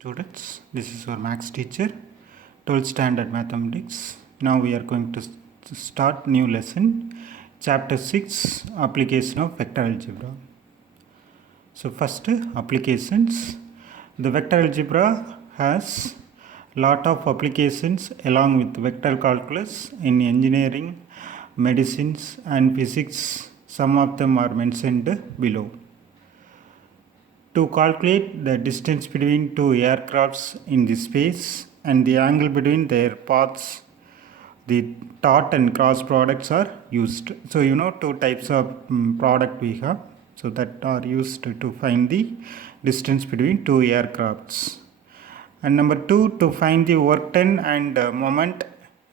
Students, this is our maths teacher, 12th standard mathematics. Now we are going to start new lesson, chapter 6, application of vector algebra. So first, applications. The vector algebra has lot of applications along with vector calculus in engineering, medicines and physics. Some of them are mentioned below. To calculate the distance between two aircrafts in the space and the angle between their paths, the dot and cross products are used. So you know two types of product we have, so that are used to find the distance between two aircrafts. And number 2, to find the work done and moment.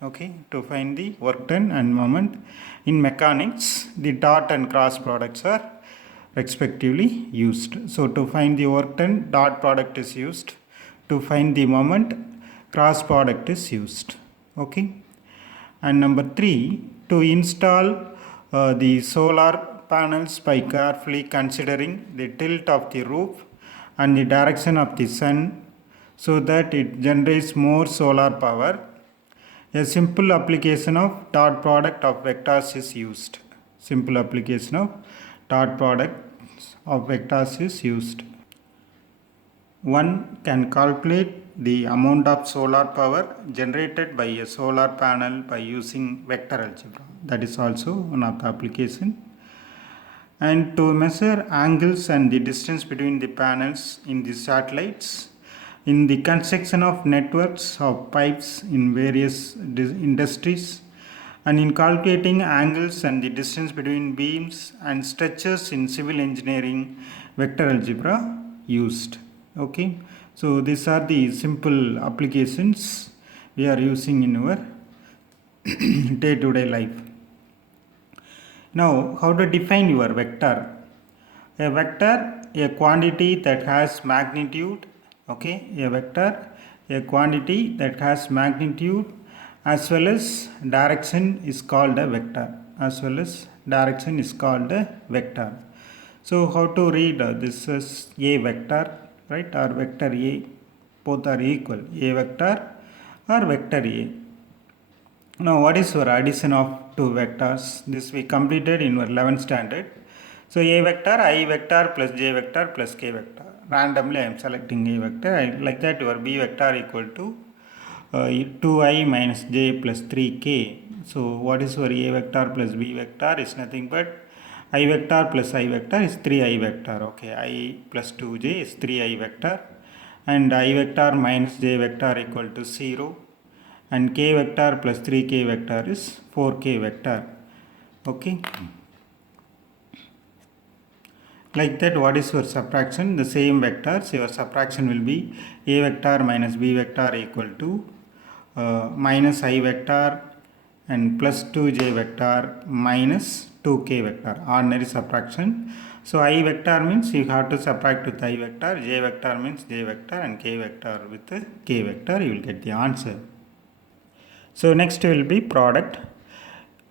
Okay, to find the work done and moment in mechanics, the dot and cross products are respectively used. So to find the work done, dot product is used. To find the moment, cross product is used. Okay. And number 3, to install the solar panels by carefully considering the tilt of the roof and the direction of the sun so that it generates more solar power. A simple application of dot product of vectors is used. Simple application of dot product of vectors is used. One can calculate the amount of solar power generated by a solar panel by using vector algebra. That is also one of the application. And to measure angles and the distance between the panels in the satellites, in the construction of networks of pipes in various industries, and in calculating angles and the distance between beams and structures in civil engineering, vector algebra used. Okay, so these are the simple applications we are using in our day-to-day life. Now, how to define your vector? A vector, a quantity that has magnitude. Okay, a vector, a quantity that has magnitude as well as direction is called a vector. As well as direction is called a vector. So how to read this is a vector, right, or vector A? Both are equal. A vector or vector A. Now what is your addition of two vectors? This we completed in our 11th standard. So a vector, I vector plus j vector plus k vector. Randomly I am selecting a vector. Like that your b vector equal to 2i minus j plus 3k. So what is your a vector plus b vector is nothing but I vector plus I vector is 3i vector. Okay, I plus 2j is 3i vector, and I vector minus j vector equal to 0, and k vector plus 3k vector is 4k vector. Okay. Like that, what is your subtraction? The same vectors, your subtraction will be a vector minus b vector equal to minus I vector and plus 2j vector minus 2k vector, ordinary subtraction. So I vector means you have to subtract with I vector, j vector means j vector, and k vector with k vector, you will get the answer. So next will be product.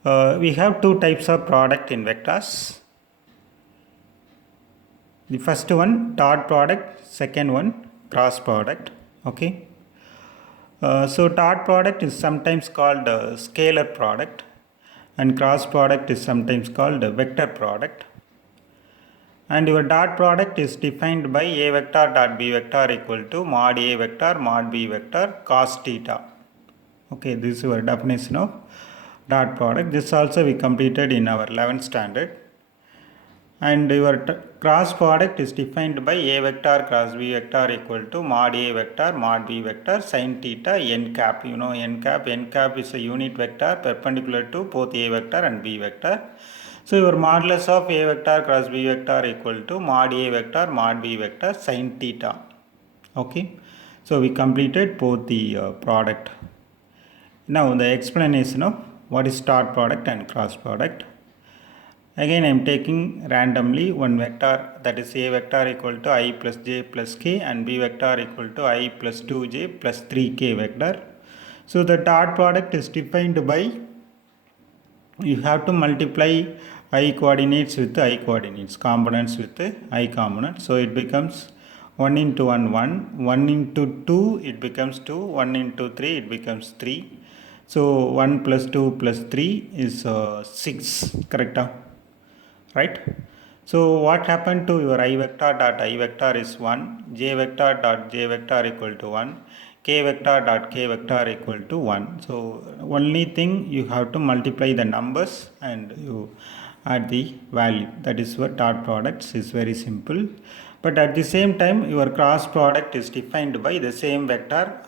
We have two types of product in vectors. The first one dot product, second one cross product. Okay. So dot product is sometimes called scalar product, and cross product is sometimes called vector product. And your dot product is defined by a vector dot b vector equal to mod a vector mod b vector cos theta. Okay, this is your definition of dot product. This also we completed in our 11th standard. And your cross product is defined by a vector cross b vector equal to mod a vector mod b vector sin theta n cap. You know n cap is a unit vector perpendicular to both a vector and b vector. So your modulus of a vector cross b vector equal to mod a vector mod b vector sin theta. Okay, so we completed both the product. Now the explanation of what is dot product and cross product. Again I am taking randomly one vector, that is a vector equal to I plus j plus k, and b vector equal to I plus 2j plus 3k vector. So the dot product is defined by, you have to multiply I coordinates with I coordinates, components with I components. So it becomes 1 into 1, 1. 1 into 2, it becomes 2. 1 into 3, it becomes 3. So 1 plus 2 plus 3 is 6. Correct? Right? So what happened to your I vector dot I vector is 1. J vector dot J vector equal to 1. K vector dot K vector equal to 1. So only thing you have to multiply the numbers and you add the value. That is what dot products is very simple. But at the same time your cross product is defined by the same vector,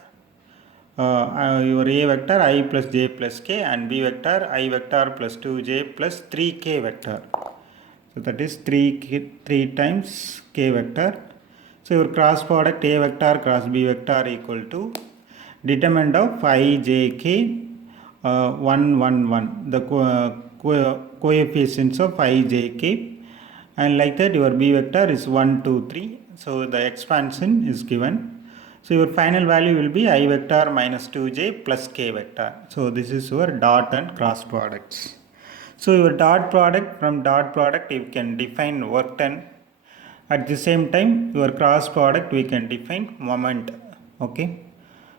your A vector I plus J plus K and B vector I vector plus 2J plus 3K vector. So that is 3 times K vector. So your cross product A vector cross B vector equal to determinant of I j k 1 1 1, the coefficients of I j k, and like that your B vector is 1 2 3. So the expansion is given. So your final value will be I vector minus 2j plus K vector. So this is your dot and cross products. So your dot product, from dot product you can define work done. At the same time your cross product we can define moment. Okay.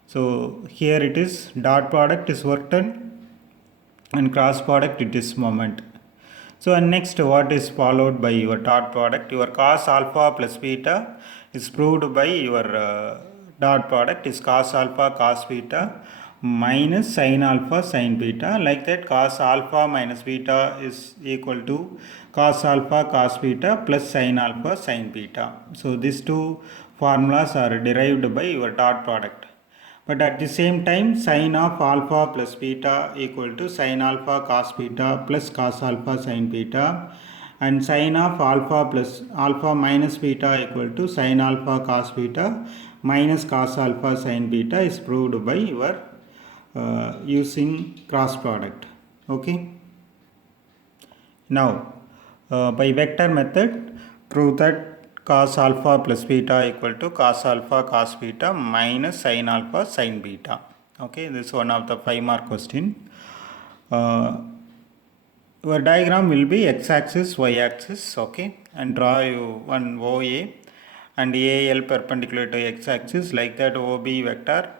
So here it is dot product is work done and cross product it is moment. So and next what is followed by your dot product? Your cos alpha plus beta is proved by your dot product is cos alpha cos beta minus sin alpha sin beta. Like that cos alpha minus beta is equal to cos alpha cos beta plus sin alpha sin beta. So these two formulas are derived by your dot product. But at the same time sin of alpha plus beta equal to sin alpha cos beta plus cos alpha sin beta, and sin of alpha plus alpha minus beta equal to sin alpha cos beta minus cos alpha sin beta is proved by your using cross product. Okay. Now by vector method prove that cos alpha plus beta equal to cos alpha cos beta minus sin alpha sin beta. Okay, this is one of the 5-mark question. Your diagram will be x-axis, y-axis. Okay, and draw you one OA and AL perpendicular to x-axis. Like that OB vector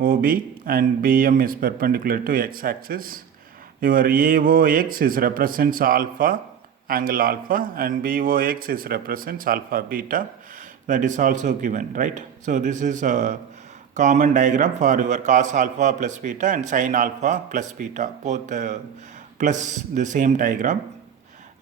OB and BM is perpendicular to x-axis. Your AOX is represents alpha, angle alpha, and BOX is represents alpha beta. That is also given, right? So this is a common diagram for your cos alpha plus beta and sin alpha plus beta, both plus the same diagram.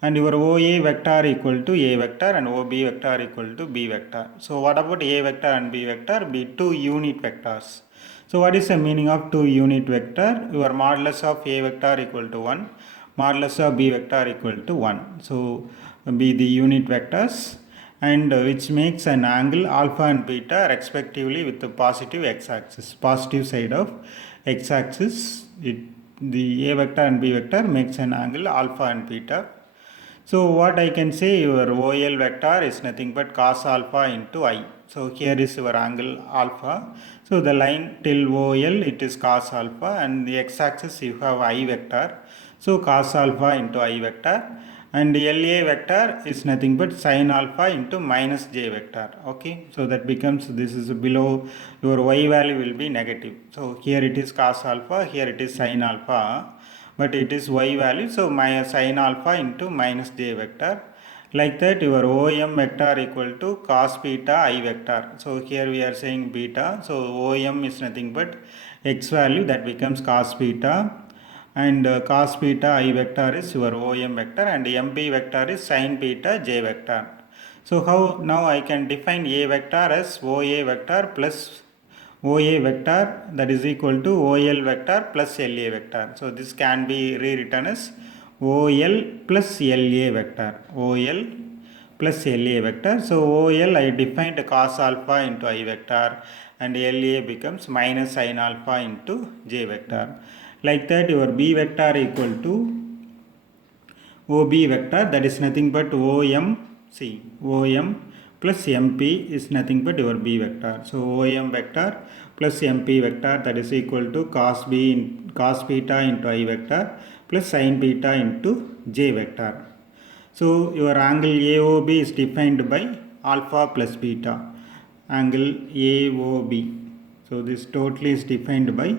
And your OA vector equal to A vector and OB vector equal to B vector. So what about A vector and B vector? Be two unit vectors. So what is the meaning of two unit vector? Your modulus of A vector equal to 1, modulus of B vector equal to 1. So be the unit vectors, and which makes an angle alpha and beta respectively with the positive x-axis, positive side of x-axis. The A vector and B vector makes an angle alpha and beta. So what I can say, your OL vector is nothing but cos alpha into I. So here is your angle alpha. So the line till OL it is cos alpha, and the x-axis you have I vector. So cos alpha into I vector, and LA vector is nothing but sin alpha into minus J vector. Okay, so that becomes, this is below, your Y value will be negative. So here it is cos alpha, here it is sin alpha, but it is Y value, so minus sin alpha into minus J vector. Like that your OM vector equal to cos beta I vector. So here we are saying beta, so OM is nothing but x value, that becomes cos beta, and cos beta I vector is your OM vector, and MP vector is sin beta J vector. So how now I can define A vector as OA vector plus OA vector, that is equal to OL vector plus LA vector. So this can be rewritten as OL plus LA vector, OL plus LA vector. So OL I defined cos alpha into I vector, and LA becomes minus sin alpha into J vector. Like that your B vector equal to OB vector, that is nothing but OM plus MP is nothing but your B vector. So OM vector plus MP vector, that is equal to cos beta into I vector plus sin beta into J vector. So your angle AOB is defined by alpha plus beta. angle AOB. So this total is defined by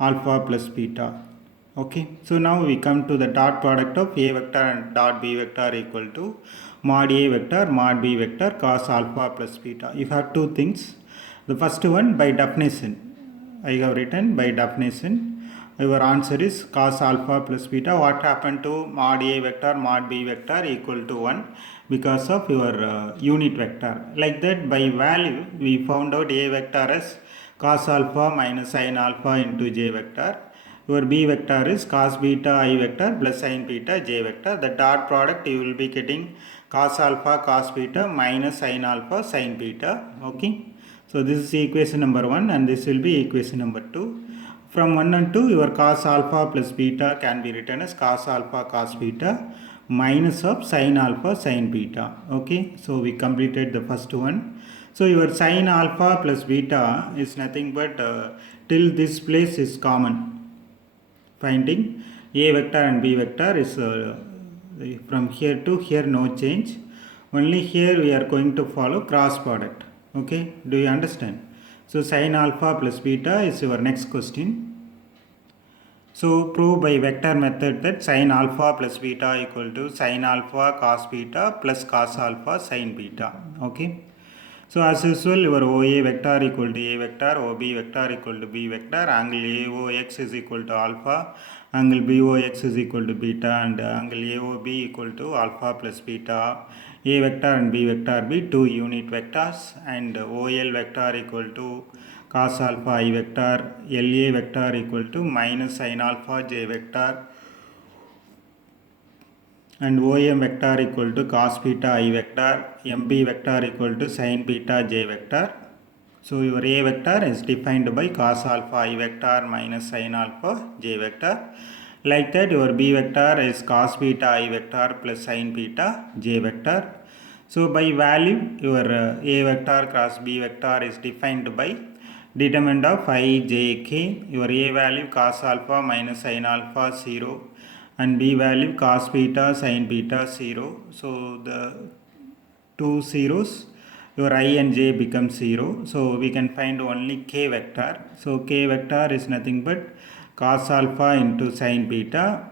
alpha plus beta. Okay, so now we come to the dot product of A vector and dot B vector equal to mod A vector mod B vector cos alpha plus beta. You have two things. The first one, by definition, I have written by definition. Your answer is cos alpha plus beta. What happened to mod A vector mod B vector equal to 1 because of your unit vector. Like that, by value we found out A vector as cos alpha minus sin alpha into J vector. Your B vector is cos beta I vector plus sin beta J vector. The dot product you will be getting cos alpha cos beta minus sin alpha sin beta. Okay. So this is equation number 1 and this will be equation number 2. From 1 and 2, your cos alpha plus beta can be written as cos alpha cos beta minus of sin alpha sin beta. Okay, so we completed the first one. So your sin alpha plus beta is nothing but till this place is common. Finding A vector and B vector is from here to here no change. Only here we are going to follow cross product. Okay, do you understand? So sin alpha plus beta is your next question. So prove by vector method that sin alpha plus beta equal to sin alpha cos beta plus cos alpha sin beta. Okay. So as usual, your OA vector equal to A vector, OB vector equal to B vector, angle AOX is equal to alpha, angle BOX is equal to beta, and angle AOB equal to alpha plus beta. A vector and B vector be two unit vectors, and OL vector equal to cos alpha I vector, LA vector equal to minus sin alpha J vector, and OM vector equal to cos beta I vector, MP vector equal to sin beta J vector. So your A vector is defined by cos alpha I vector minus sin alpha J vector. Like that, your B vector is cos beta I vector plus sin beta J vector. So by value, your A vector cross B vector is defined by determinant of I, J, K. Your A value cos alpha minus sin alpha 0 and B value cos beta sin beta 0. So the two zeros, your I and J become 0. So we can find only K vector. So K vector is nothing but cos alpha into sin beta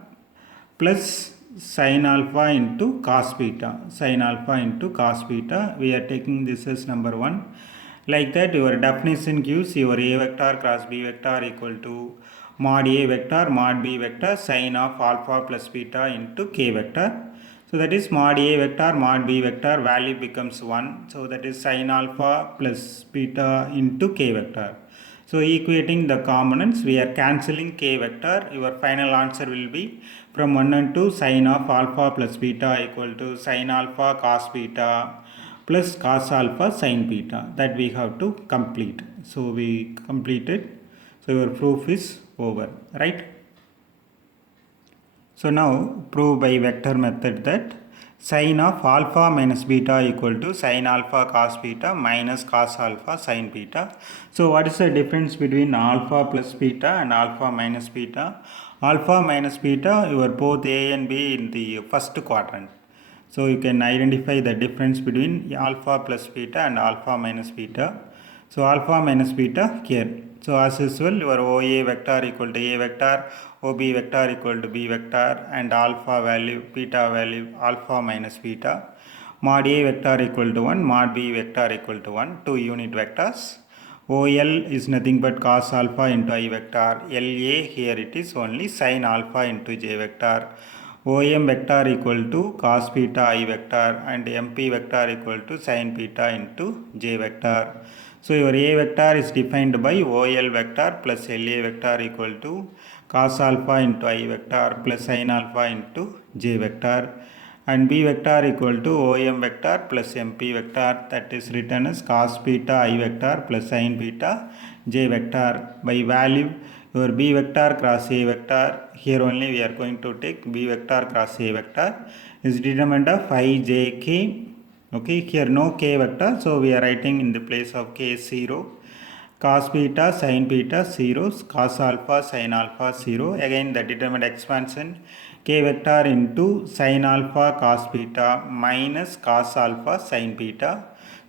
plus sin alpha into cos beta. Sin alpha into cos beta. We are taking this as number 1. Like that, your definition gives your A vector cross B vector equal to mod A vector mod B vector sin of alpha plus beta into K vector. So that is mod A vector mod B vector value becomes 1. So that is sin alpha plus beta into K vector. So equating the components, we are cancelling K vector. Your final answer will be from 1 and 2 sin of alpha plus beta equal to sin alpha cos beta plus cos alpha sin beta. That we have to complete. So we completed. So your proof is over, right? So now prove by vector method that sin of alpha minus beta equal to sin alpha cos beta minus cos alpha sin beta. So what is the difference between alpha plus beta and alpha minus beta? Alpha minus beta, you are both A and B in the first quadrant. So you can identify the difference between alpha plus beta and alpha minus beta. So alpha minus beta here. So as usual, your OA vector equal to A vector, OB vector equal to B vector, and alpha value, beta value, alpha minus beta. Mod A vector equal to 1, mod B vector equal to 1, two unit vectors. OL is nothing but cos alpha into I vector. LA, here it is only sin alpha into J vector. OM vector equal to cos beta I vector, and MP vector equal to sin beta into J vector. So your A vector is defined by OL vector plus LA vector equal to cos alpha into I vector plus sin alpha into J vector, and B vector equal to OM vector plus MP vector, that is written as cos beta I vector plus sin beta J vector. By value, your B vector cross A vector, here only we are going to take B vector cross A vector, is determinant of I, J, K. Okay, here no K vector, so we are writing in the place of K 0. Cos beta sin beta 0, cos alpha sin alpha 0. Again the determinant expansion, K vector into sin alpha cos beta minus cos alpha sin beta.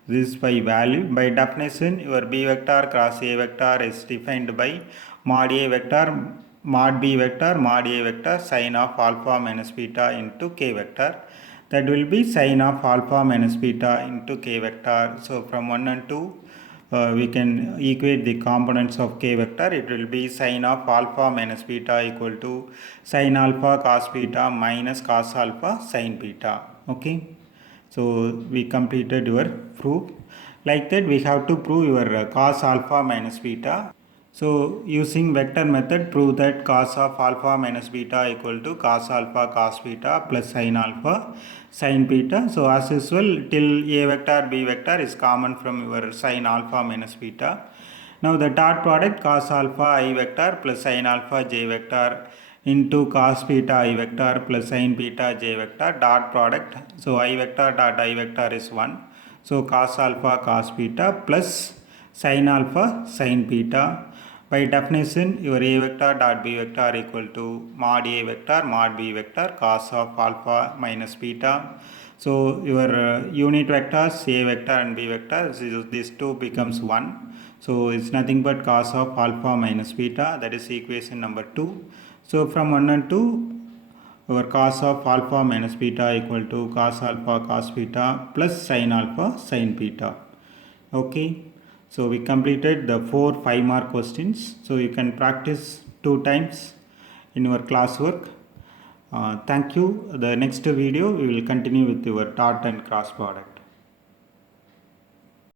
this by value. By definition, your B vector cross A vector is defined by mod A vector mod B vector mod A vector sin of alpha minus beta into K vector. That will be sin of alpha minus beta into K vector. So from 1 and 2, we can equate the components of K vector. It will be sin of alpha minus beta equal to sin alpha cos beta minus cos alpha sin beta. Okay. So we completed your proof. Like that, we have to prove your cos alpha minus beta. So using vector method, prove that cos of alpha minus beta equal to cos alpha cos beta plus sin alpha sin beta. So as usual, till A vector B vector is common from your sin alpha minus beta. Now the dot product cos alpha I vector plus sin alpha j vector into cos beta I vector plus sin beta j vector dot product. So I vector dot I vector is 1. So cos alpha cos beta plus sin alpha sin beta. By definition, your A vector dot B vector equal to mod A vector mod B vector cos of alpha minus beta. So your unit vectors A vector and B vector, these two becomes 1. So it's nothing but cos of alpha minus beta, that is equation number 2. So from 1 and 2, our cos of alpha minus beta equal to cos alpha cos beta plus sin alpha sin beta. Okay. So we completed the 4 5-mark questions. So you can practice 2 times in your classwork. Thank you. The next video we will continue with your dot and cross product.